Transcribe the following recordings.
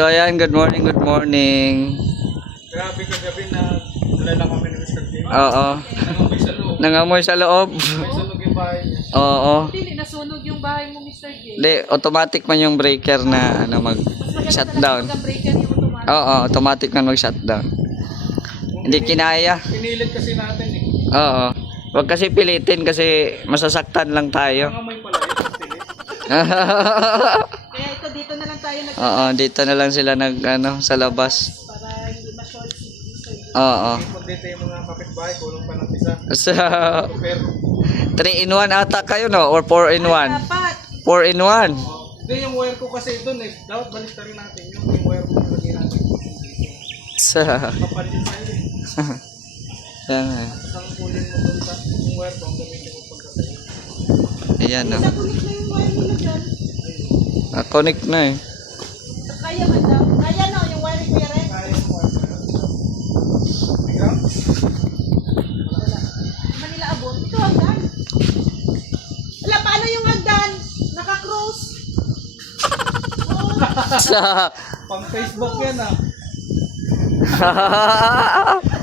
So ayan, good morning, good morning. Grabe kagabi na nalala kami ng Mr. King. Oo. Nangamoy sa loob. Nangamoy sa loob. May sunog yung bahay niya. Oo. Hindi nasunog yung bahay mo, Mr. J. Di, automatic man yung breaker na ano mag-shutdown. Breaker yung automatic. Oo, automatic man mag-shutdown. Hindi kinaya. Pinilit kasi natin eh. Oo. Huwag kasi pilitin kasi masasaktan lang tayo. Nangamoy pala eh. Pilit. Kaya ito, dito na lang tayo Oo, dito na lang sila nag ano sa labas. para hindi ma-short si Mr. J. Oo. Pag dito yung mga kapitbahay, kulong pa ng isa. So, Pero, 3 in 1 ata kayo no or 4 in 1? Dapat. 4 in 1. hindi yung wire ko kasi doon eh. Dapat balik rin natin yung wire ko nalagay natin. Sa Kapalit tayo eh. yan. Ang kulin mo doon sa yung wire ko, ang gamitin mo pagka sa'yo. Ayan no. Nakulit na yung wire nila dyan. Connect na eh. Kaya man daw. Kaya no, yung wire ko yan. Kaya yung wire ko. Ikaw? Manila abot. Ito hagdan. Wala, paano yung hagdan? Naka-cross. Sa Pang Facebook yan ah.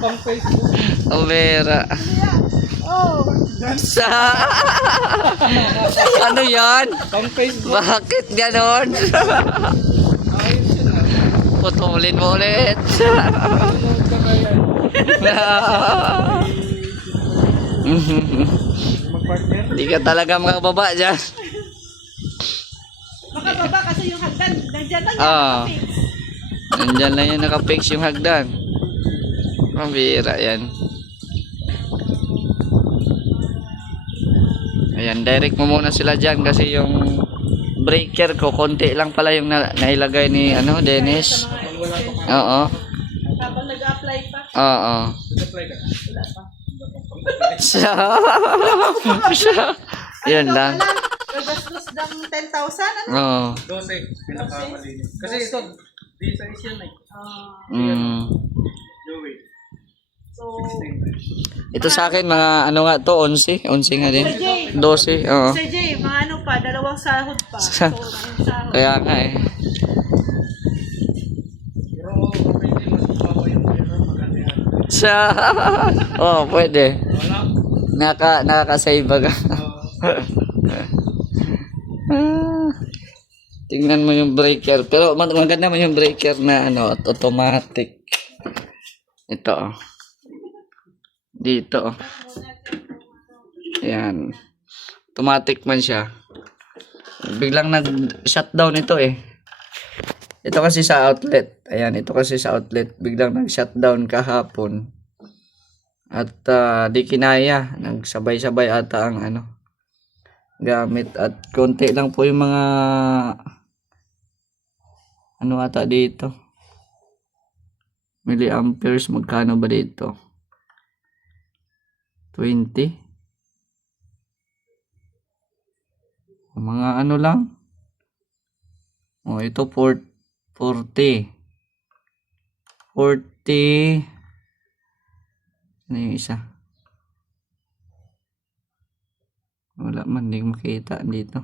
Pang Facebook. Omera. Oh. Sa ano yan? Pang Facebook. Bakit ganon? Ayos yun ah. Putulin mo ulit. Sunod ka na yan. Mag-partner. Hindi ka talaga makababa dyan. Makababa kasi yung hagdan. Nandiyan lang yan. Ah. nakafix. Nandyan lang yan nakapix yung hagdan. Mabira yan. Ayan, direct mo muna sila dyan kasi yung breaker ko, konti lang pala yung nailagay ni ano, Dennis. Wala pa. Oo. Habang nag-apply pa. Oo. Nag-apply ka. Wala pa. Siya. Siya. Yun lang. Gagastos ng 10,000 ano? Oo. 12. Pinakamalinis. Kasi ito, di sa isyan eh. Joey. So, Ito sa akin mga ano nga to, 11. 11 nga din. 12. Oo. Sir J, mga ano pa, dalawang sahod pa. So, ngayon sahod. Kaya nga eh. Pero okay din, mas mabawa yung pera. Maganda yan. Sa oh, pwede. Wala. Nakaka-save ka. Tingnan mo yung breaker. Pero maganda mo yung breaker na ano, automatic. Ito. Oh. Dito. Oh. Ayan. Automatic man siya. Biglang nag-shutdown ito eh. Ito kasi sa outlet. Ayan, ito kasi sa outlet. Biglang nag-shutdown kahapon. At di kinaya. Nagsabay-sabay ata ang ano gamit. At konti lang po yung mga ano ata dito. Milliamperes. Magkano ba dito? 20. Mga ano lang. Oh, ito 40. 40. Ano yung isa? Wala man, hindi makita dito.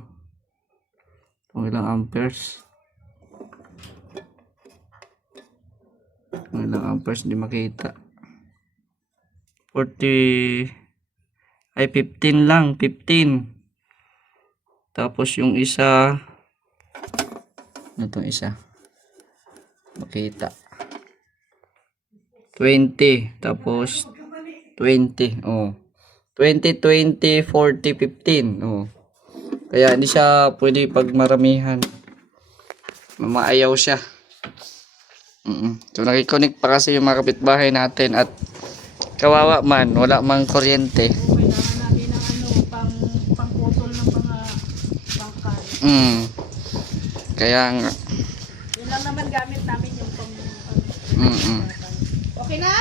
Kung ilang amperes. Kung ilang amperes, hindi makita. 40. Ay, 15 lang. 15. Tapos yung isa. Ano itong isa? Makita. 20. Tapos 20. Oh. 20, 20, 40, 15. Oh. Kaya hindi siya pwede pag maramihan. Mamaayaw siya. So nakikonnect pa kasi yung mga kapitbahay natin at kawawa man, wala mang kuryente. Kailangan namin ng ano, pang-putol ng mga bangkal. Kaya nga. Yun lang naman gamit namin yung Okay na?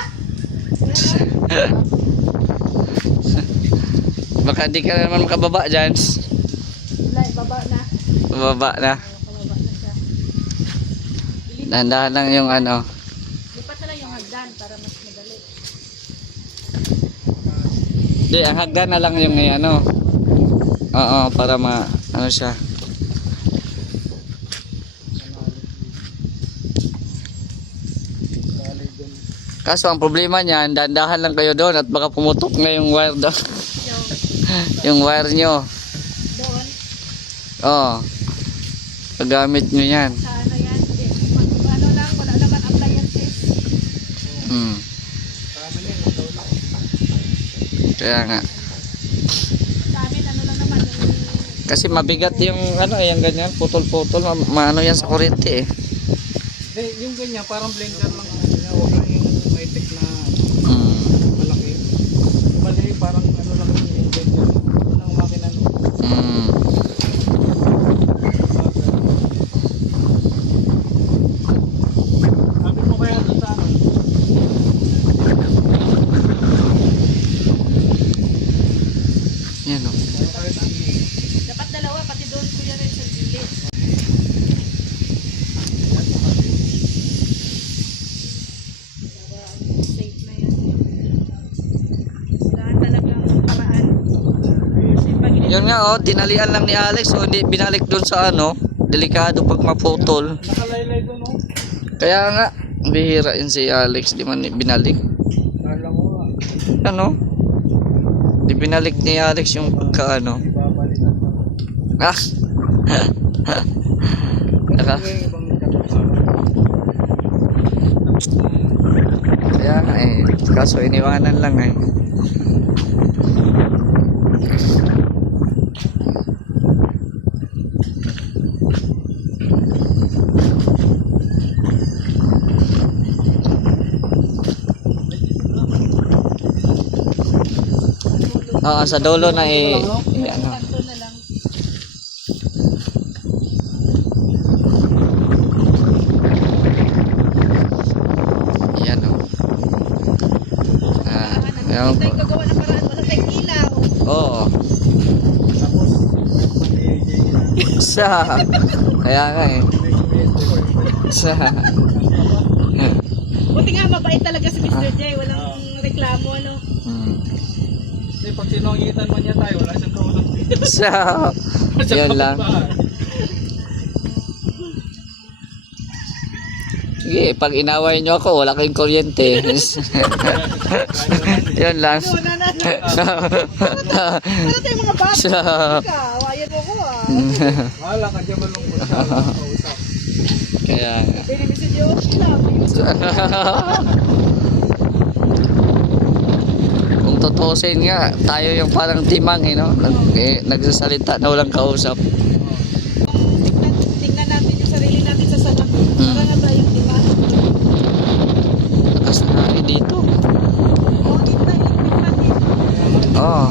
Baka di ka naman makababa dyan. Wala, baba na. Bababa na. Pababa na siya. Dahan-dahan lang yung ano. Lipat na lang yung hagdan para mas madali. Di, ang hagdan na lang yung ano. Oo, para ano siya. dyan. Kaso ang problema niyan, dahan-dahan lang kayo doon at baka pumutok na yung wire doon. Yung wire nyo. Doon. Oo. Pagamit nyo yan. Sa ano yan? Ano lang, wala naman appliances. Hmm. Kami na yun, daw lang. Kaya nga. Sa amin, ano lang naman. Yung, Kasi mabigat yung ano, yung ganyan, putol-putol, maano yan sa kuryente eh. Yung ganyan, parang blender lang. Huwag lang yung high-tech na Hmm. malaki. Yung mali, parang ano lang yung blender. Ang makina no. Hmm. Sabi mo kaya doon sa ano? Yan o. Kahit ang dapat dalawa, pati doon kuya rin sa gilid. Safe na yan. Kailangan talagang paraan. Kasi pag Yun nga oh, tinalian lang ni Alex o hindi binalik dun sa ano, delikado pag maputol. nakalaylay doon, no? Kaya nga, bihira yun si Alex, di man binalik. Kala ko nga. Ano? Di binalik ni Alex yung pagkaano. Ibabalikan pa. Ah! Naka, Yung ibang katapakan. kaya nga eh, kaso iniwanan lang eh. Oo, sa dulo na ano. kanto na lang. Yan o. Ah, yan. Tayo gagawa ng paraan. Wala tayong ilaw. Oo. Tapos, may Sa. Kaya nga eh. Sa. Buti nga, mabait talaga si Mr. J. Walang reklamo, ano. Hmm. Hindi, pag sinungitan man niya tayo, wala siyang kausap. Sa. Yan lang. Sige, pag inaway nyo ako, wala kayong kuryente. Yan lang. Ano na. Ano tayo mga bata? Sa. Awayan mo ko ah. Wala ka dyan malungkot siya, wala kang kausap. Kaya nga. Pwede si Diyos. Kung tutusin nga, tayo yung parang timang eh, no? Nagsasalita na walang kausap. Tingnan natin yung sarili natin sa salamin. Para na tayong diba? Lakas na hangin dito. Oo, tingnan natin. Oo.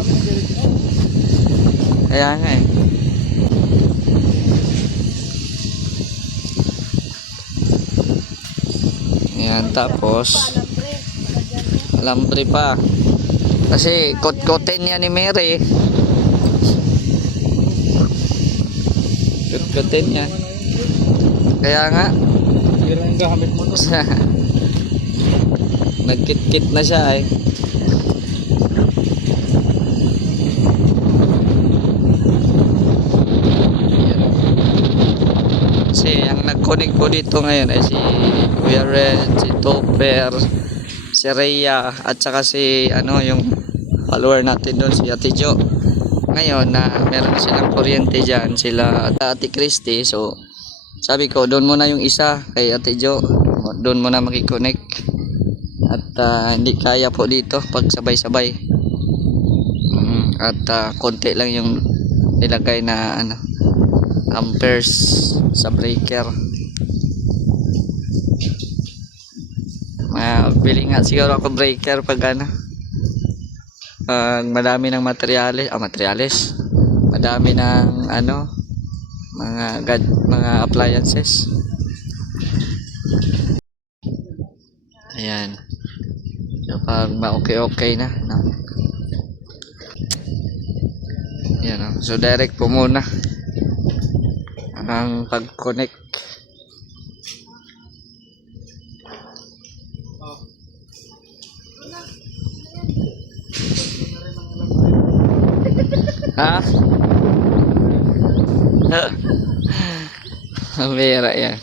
Kaya nga eh. Yan, tapos alambre pa. Kasi kot-kotin niya ni Mary. Kot-kotin niya. Kaya nga. Sira yung gamit mo to. Nagkit-kit na siya eh. Kasi ang nag-connect po dito ngayon ay si Kuya Red, si Topper, si Rhea at saka si ano yung follower natin doon, si Ate Jo. Ngayon na meron na silang kuryente dyan, sila Ate Christy. So sabi ko doon muna yung isa kay Ate Jo, doon muna makikonnect. At hindi kaya po dito pag sabay-sabay. At konti lang yung nilagay na ano amperes sa breaker. Bili nga siguro ako breaker pag ano madami ng materyales, madami ng ano mga appliances. Ayan. So pag ma-okay na, no? Ayan, no? So direct po muna ang pag-connect. Ha? Ang bira yan.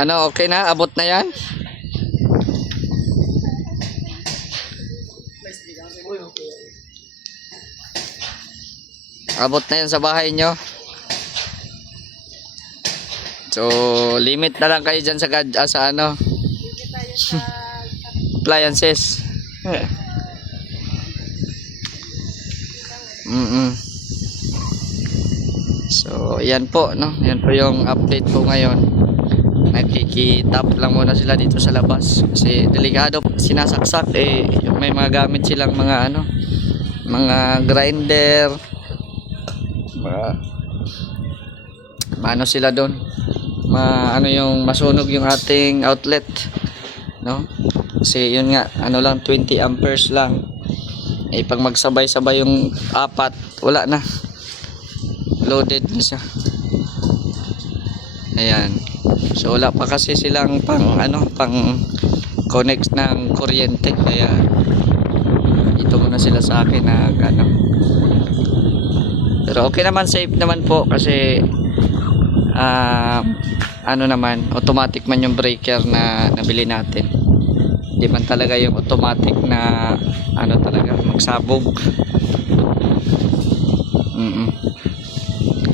Ano, okay na? Abot na yan? Abot na yan sa bahay nyo. So, limit na lang kayo dyan sa ano, Hindi tayo sa... appliances. So, yan po, no? Yan po yung update ko ngayon. Nakikitap lang muna sila dito sa labas kasi delikado, sinasaksak eh, may mga gamit silang mga ano, mga grinder, ano sila doon, ano yung masunog yung ating outlet, no? Kasi yun nga, ano lang, 20 amperes lang eh, pag magsabay-sabay yung apat, wala na, loaded na siya. Ayan. So wala pa kasi silang pang connect ng kuryente, kaya ito muna sila sa akin na ano. Pero okay naman, safe naman po kasi ano naman, automatic man yung breaker na nabili natin. Hindi man talaga yung automatic na ano talaga magsabog.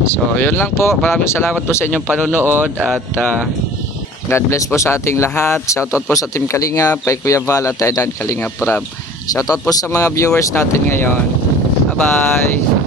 So, yun lang po. Maraming salamat po sa inyong panonood at God bless po sa ating lahat. Shoutout po sa Team Kalingap, kay Kuya Val at Aidan Kalingap Prab. Shoutout po sa mga viewers natin ngayon. Bye-bye!